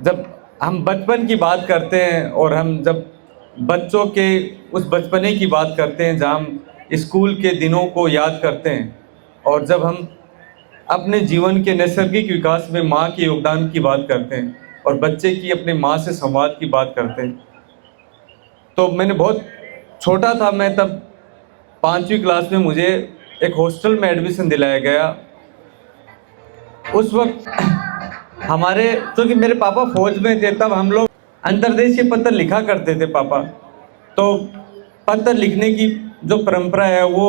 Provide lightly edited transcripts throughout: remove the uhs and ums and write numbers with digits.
जब हम बचपन की बात करते हैं और हम जब बच्चों के उस बचपने की बात करते हैं जहाँ हम स्कूल के दिनों को याद करते हैं, और जब हम अपने जीवन के नैसर्गिक विकास में माँ के योगदान की बात करते हैं और बच्चे की अपने माँ से संवाद की बात करते हैं, तो मैंने बहुत छोटा था मैं तब 5वीं क्लास में मुझे एक हॉस्टल में एडमिशन दिलाया गया। उस वक्त हमारे, क्योंकि मेरे पापा फौज में थे, तब हम लोग अंतर्देशीय पत्र लिखा करते थे पापा। तो पत्र लिखने की जो परंपरा है वो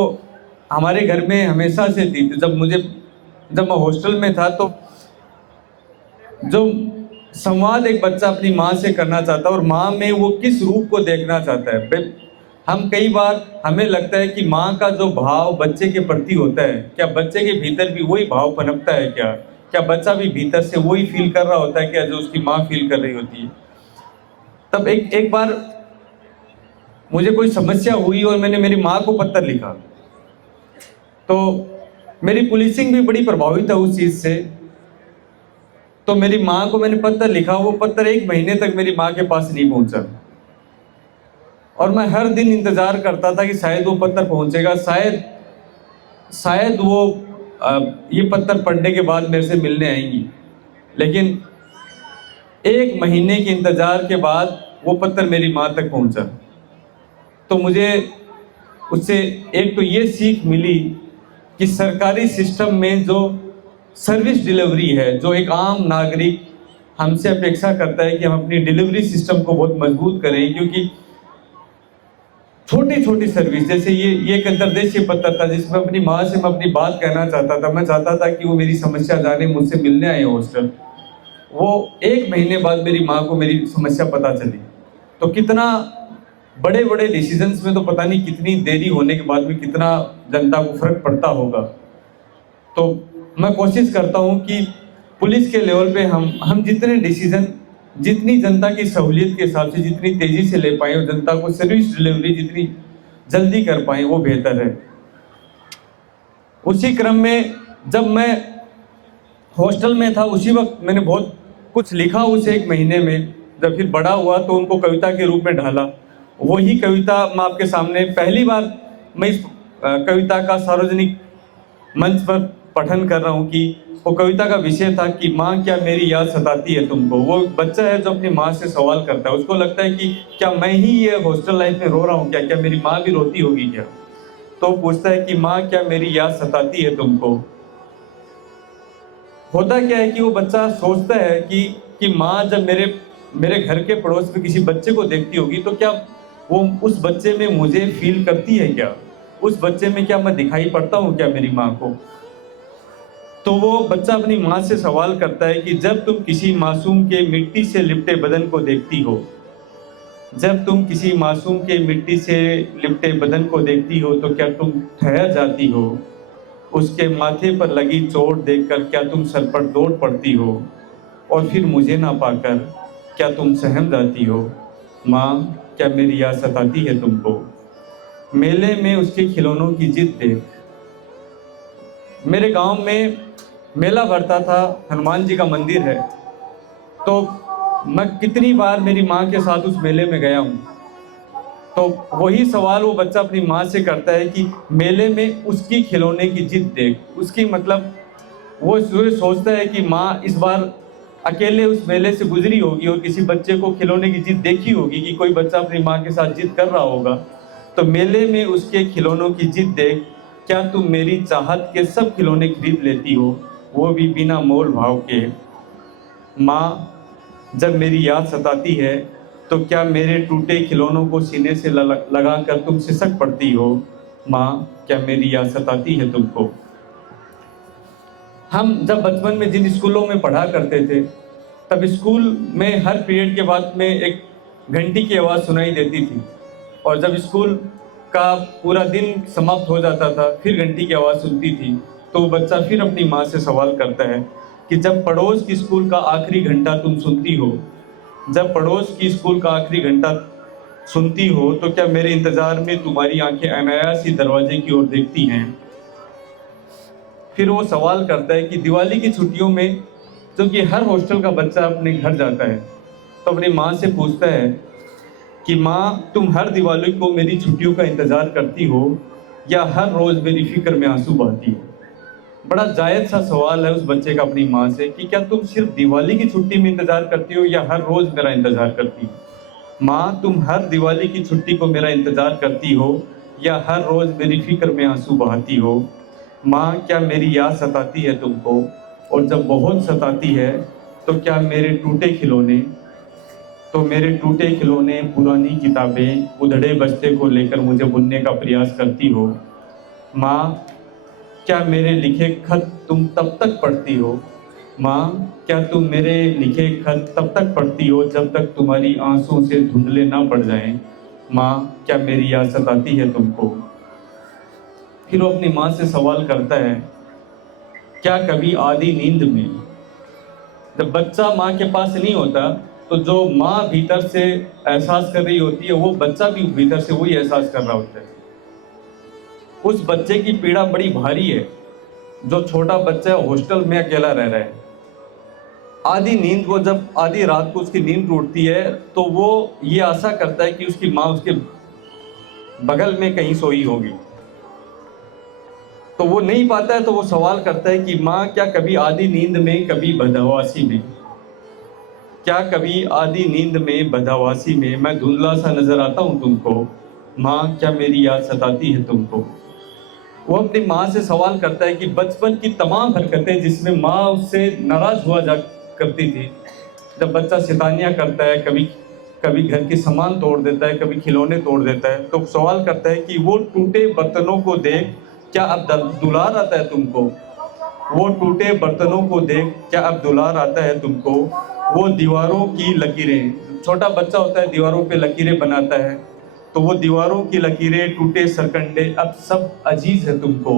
हमारे घर में हमेशा से थी। तो जब मैं हॉस्टल में था तो जो संवाद एक बच्चा अपनी माँ से करना चाहता है और माँ में वो किस रूप को देखना चाहता है, हम कई बार हमें लगता है कि माँ का जो भाव बच्चे के प्रति होता है, क्या बच्चे के भीतर भी वही भाव पनपता है क्या? क्या बच्चा भी भीतर से वही फील कर रहा होता है क्या जो उसकी माँ फील कर रही होती है? तब एक एक बार मुझे कोई समस्या हुई और मैंने मेरी माँ को पत्र लिखा, तो मेरी पुलिसिंग भी बड़ी प्रभावित है उस चीज़ से। तो मेरी माँ को मैंने पत्र लिखा, वो पत्र 1 महीने तक मेरी माँ के पास नहीं पहुंचा, और मैं हर दिन इंतजार करता था कि शायद वो पत्र पहुंचेगा, शायद वो ये पत्र पढ़ने के बाद मेरे से मिलने आएंगी। लेकिन 1 महीने के इंतजार के बाद वो पत्र मेरी माँ तक पहुंचा। तो मुझे उससे एक तो ये सीख मिली कि सरकारी सिस्टम में जो सर्विस डिलीवरी है, जो एक आम नागरिक हमसे अपेक्षा करता है कि हम अपनी डिलीवरी सिस्टम को बहुत मजबूत करें, क्योंकि छोटी छोटी सर्विस, जैसे ये एक अंतर्देशीय पत्र था जिसमें अपनी माँ से मैं अपनी बात कहना चाहता था। मैं चाहता था कि वो मेरी समस्या जाने, मुझसे मिलने आए हॉस्टल। वो 1 महीने बाद मेरी माँ को मेरी समस्या पता चली। तो कितना बड़े बड़े डिसीजंस में तो पता नहीं कितनी देरी होने के बाद में कितना जनता को फर्क पड़ता होगा। तो मैं कोशिश करता हूँ कि पुलिस के लेवल पे हम जितने डिसीजन, जितनी जनता की सहूलियत के हिसाब से जितनी तेजी से ले पाए और जनता को सर्विस डिलीवरी जितनी जल्दी कर पाए वो बेहतर है। उसी क्रम में जब मैं हॉस्टल में था उसी वक्त मैंने बहुत कुछ लिखा उस 1 महीने में। जब फिर बड़ा हुआ तो उनको कविता के रूप में ढाला। वही कविता मैं आपके सामने पहली बार मैं इस कविता का सार्वजनिक मंच पर पठन कर रहा हूँ कि वो कविता का विषय था कि माँ क्या मेरी याद सताती है तुमको। वो बच्चा है जो अपनी माँ से सवाल करता है, उसको लगता है कि क्या मैं ही ये हॉस्टल लाइफ में रो रहा हूँ क्या, क्या मेरी माँ भी रोती होगी क्या? तो वो पूछता है कि माँ क्या मेरी याद सताती है तुमको। होता क्या है कि वो बच्चा सोचता है कि माँ जब मेरे मेरे घर के पड़ोस में किसी बच्चे को देखती होगी तो क्या वो उस बच्चे में मुझे फील करती है क्या? उस बच्चे में क्या मैं दिखाई पड़ता हूँ क्या मेरी माँ को? तो वो बच्चा अपनी माँ से सवाल करता है कि जब तुम किसी मासूम के मिट्टी से लिपटे बदन को देखती हो, जब तुम किसी मासूम के मिट्टी से लिपटे बदन को देखती हो तो क्या तुम ठहर जाती हो? उसके माथे पर लगी चोट देखकर क्या तुम सर पर दौड़ पड़ती हो? और फिर मुझे ना पाकर क्या तुम सहम जाती हो? माँ क्या मेरी याद सताती है तुमको? मेले में उसके खिलौनों की जिद देख। मेरे गांव में मेला भरता था, हनुमान जी का मंदिर है। तो मैं कितनी बार मेरी माँ के साथ उस मेले में गया हूँ। तो वही सवाल वो बच्चा अपनी माँ से करता है कि मेले में उसकी खिलौने की जिद देख। उसकी मतलब वो सोचता है कि माँ इस बार अकेले उस मेले से गुजरी होगी और किसी बच्चे को खिलौने की जिद देखी होगी कि कोई बच्चा अपनी माँ के साथ जिद कर रहा होगा। तो मेले में उसके खिलौनों की जिद देख, क्या तुम मेरी चाहत के सब खिलौने खरीद लेती हो, वो भी बिना मोल भाव के? माँ जब मेरी याद सताती है तो क्या मेरे टूटे खिलौनों को सीने से लगा कर तुम सिसक पड़ती हो? माँ क्या मेरी याद सताती है तुमको? हम जब बचपन में जिन स्कूलों में पढ़ा करते थे, तब स्कूल में हर पीरियड के बाद में एक घंटी की आवाज़ सुनाई देती थी, और जब स्कूल का पूरा दिन समाप्त हो जाता था फिर घंटी की आवाज़ सुनती थी। तो वो बच्चा फिर अपनी माँ से सवाल करता है कि जब पड़ोस की स्कूल का आखिरी घंटा तुम सुनती हो, जब पड़ोस की स्कूल का आखिरी घंटा सुनती हो तो क्या मेरे इंतजार में तुम्हारी आंखें अनायास ही दरवाजे की ओर देखती हैं? फिर वो सवाल करता है कि दिवाली की छुट्टियों में क्योंकि हर हॉस्टल का बच्चा अपने घर जाता है तो अपनी माँ से पूछता है कि माँ, तुम हर दिवाली को मेरी छुट्टियों का इंतज़ार करती हो या हर रोज़ मेरी फिक्र में आंसू बहाती हो। बड़ा जायज़ सा सवाल है उस बच्चे का अपनी माँ से कि क्या तुम सिर्फ दिवाली की छुट्टी में इंतज़ार करती हो या हर रोज़ मेरा इंतज़ार करती हो। माँ, तुम हर दिवाली की छुट्टी को मेरा इंतज़ार करती हो या हर रोज़ मेरी फिक्र में आंसू बहाती हो। माँ, क्या मेरी याद सताती है तुमको, और जब बहुत सताती है तो क्या मेरे टूटे खिलौने, पुरानी किताबें, उधड़े बस्ते को लेकर मुझे बुनने का प्रयास करती हो। माँ, क्या मेरे लिखे खत तुम तब तक पढ़ती हो। माँ, क्या तुम मेरे लिखे खत तब तक पढ़ती हो जब तक तुम्हारी आंसुओं से धुंधले ना पड़ जाएं। माँ, क्या मेरी याद सताती है तुमको। फिर वो अपनी माँ से सवाल करता है, क्या कभी आधी नींद में, जब बच्चा माँ के पास नहीं होता तो जो माँ भीतर से एहसास कर रही होती है वो बच्चा भी भीतर से वही एहसास कर रहा होता है। उस बच्चे की पीड़ा बड़ी भारी है जो छोटा बच्चा हॉस्टल में अकेला रह रहा है। आधी नींद को, जब आधी रात को उसकी नींद टूटती है तो वो ये आशा करता है कि उसकी माँ उसके बगल में कहीं सोई होगी, तो वो नहीं पाता है तो वो सवाल करता है कि माँ, क्या कभी आधी नींद में, कभी बदहवासी में, क्या कभी आधी नींद में, बदहवासी में मैं धुंधला सा नजर आता हूँ तुमको। माँ, क्या मेरी याद सताती है तुमको। वो अपनी माँ से सवाल करता है कि बचपन की तमाम हरकतें जिसमें माँ उससे नाराज हुआ जा करती थी, जब बच्चा शैतानियाँ करता है, कभी कभी घर के सामान तोड़ देता है, कभी खिलौने तोड़ देता है, तो सवाल करता है कि वो टूटे बर्तनों को देख क्या अब दुलार आता है तुमको। वो टूटे बर्तनों को देख क्या अब दुलार आता है तुमको। वो दीवारों की लकीरें, छोटा बच्चा होता है दीवारों पे लकीरें बनाता है, तो वो दीवारों की लकीरें, टूटे सरकंडे अब सब अजीज है तुमको।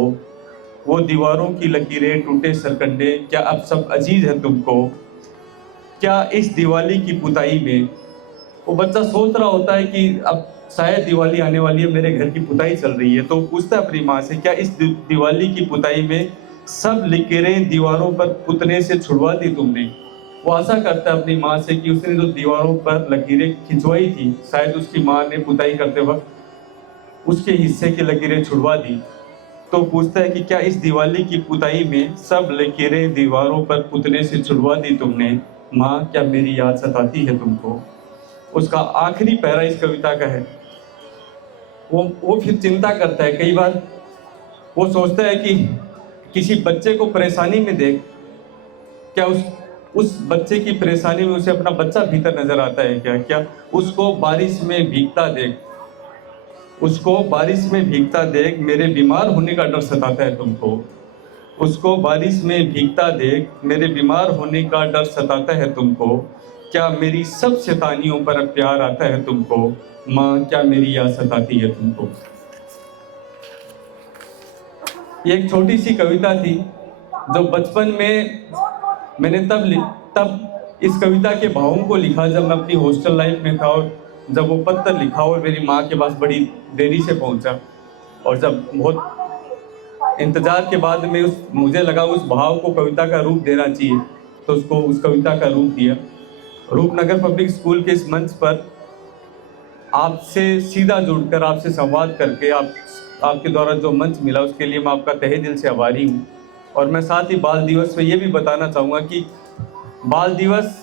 वो दीवारों की लकीरें, टूटे सरकंडे क्या अब सब अजीज है तुमको। क्या इस दिवाली की पुताई में, वो बच्चा सोच रहा होता है कि अब शायद दिवाली आने वाली है, मेरे घर की पुताई चल रही है, तो पूछता है अपनी माँ से, क्या इस दिवाली की पुताई में सब लकीरें दीवारों पर पुतने से छुड़वा दी तुमने। वो आशा करता है अपनी माँ से कि उसने जो दीवारों पर लकीरें खिंचवाई थी शायद उसकी माँ ने पुताई करते वक्त उसके हिस्से की लकीरें छुड़वा दी। तो पूछता है कि क्या इस दिवाली की पुताई में सब लकीरें दीवारों पर पुतने से छुड़वा दी तुमने। माँ, क्या मेरी याद सताती है तुमको। उसका आखिरी पैरा इस कविता का है। वो फिर चिंता करता है, कई बार वो सोचता है कि किसी बच्चे को परेशानी में देख, क्या उस बच्चे की परेशानी में उसे अपना बच्चा भीतर नजर आता है क्या। क्या उसको बारिश में भीगता देख, उसको बारिश में भीगता देख मेरे बीमार होने का डर सताता है तुमको। उसको बारिश में भीगता देख मेरे बीमार होने का डर सताता है तुमको। क्या मेरी सब शैतानियों पर अब प्यार आता है तुमको। माँ, क्या मेरी याद सताती है तुमको। ये एक छोटी सी कविता थी जो बचपन में मैंने तब इस कविता के भावों को लिखा जब मैं अपनी हॉस्टल लाइफ में था, और जब वो पत्र लिखा और मेरी माँ के पास बड़ी देरी से पहुंचा, और जब बहुत इंतजार के बाद में मुझे लगा उस भाव को कविता का रूप देना चाहिए, तो उसको उस कविता का रूप दिया। रूपनगर पब्लिक स्कूल के इस मंच पर आपसे सीधा जुड़कर, आपसे संवाद करके, आपके द्वारा जो मंच मिला उसके लिए मैं आपका तहे दिल से आभारी हूँ। और मैं साथ ही बाल दिवस पे ये भी बताना चाहूँगा कि बाल दिवस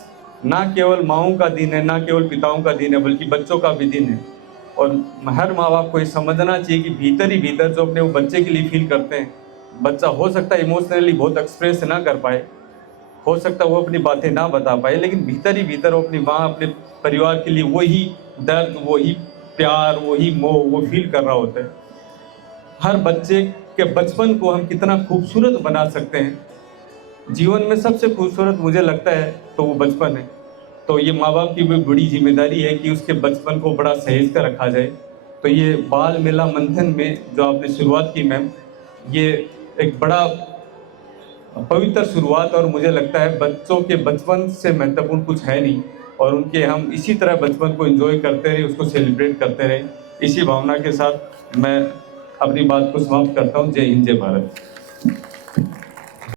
ना केवल माँओं का दिन है, ना केवल पिताओं का दिन है, बल्कि बच्चों का भी दिन है। और हर माँ बाप को ये समझना चाहिए कि भीतर ही भीतर जो अपने वो बच्चे के लिए फील करते हैं, बच्चा हो सकता है इमोशनली बहुत एक्सप्रेस ना कर पाए, हो सकता है वो अपनी बातें ना बता पाए, लेकिन भीतर ही भीतर वो अपनी माँ, अपने परिवार के लिए वही दर्द, वही प्यार, वही मोह वो फील कर रहा होता है। हर बच्चे के बचपन को हम कितना खूबसूरत बना सकते हैं। जीवन में सबसे खूबसूरत मुझे लगता है तो वो बचपन है। तो ये माँ बाप की भी बड़ी जिम्मेदारी है कि उसके बचपन को बड़ा सहेज कर रखा जाए। तो ये बाल मेला मंथन में जो आपने शुरुआत की मैम, ये एक बड़ा पवित्र शुरुआत, और मुझे लगता है बच्चों के बचपन से महत्वपूर्ण कुछ है नहीं, और उनके हम इसी तरह बचपन को एंजॉय करते रहे, उसको सेलिब्रेट करते रहे। इसी भावना के साथ मैं अपनी बात को समाप्त करता हूँ। जय हिंद, जय भारत।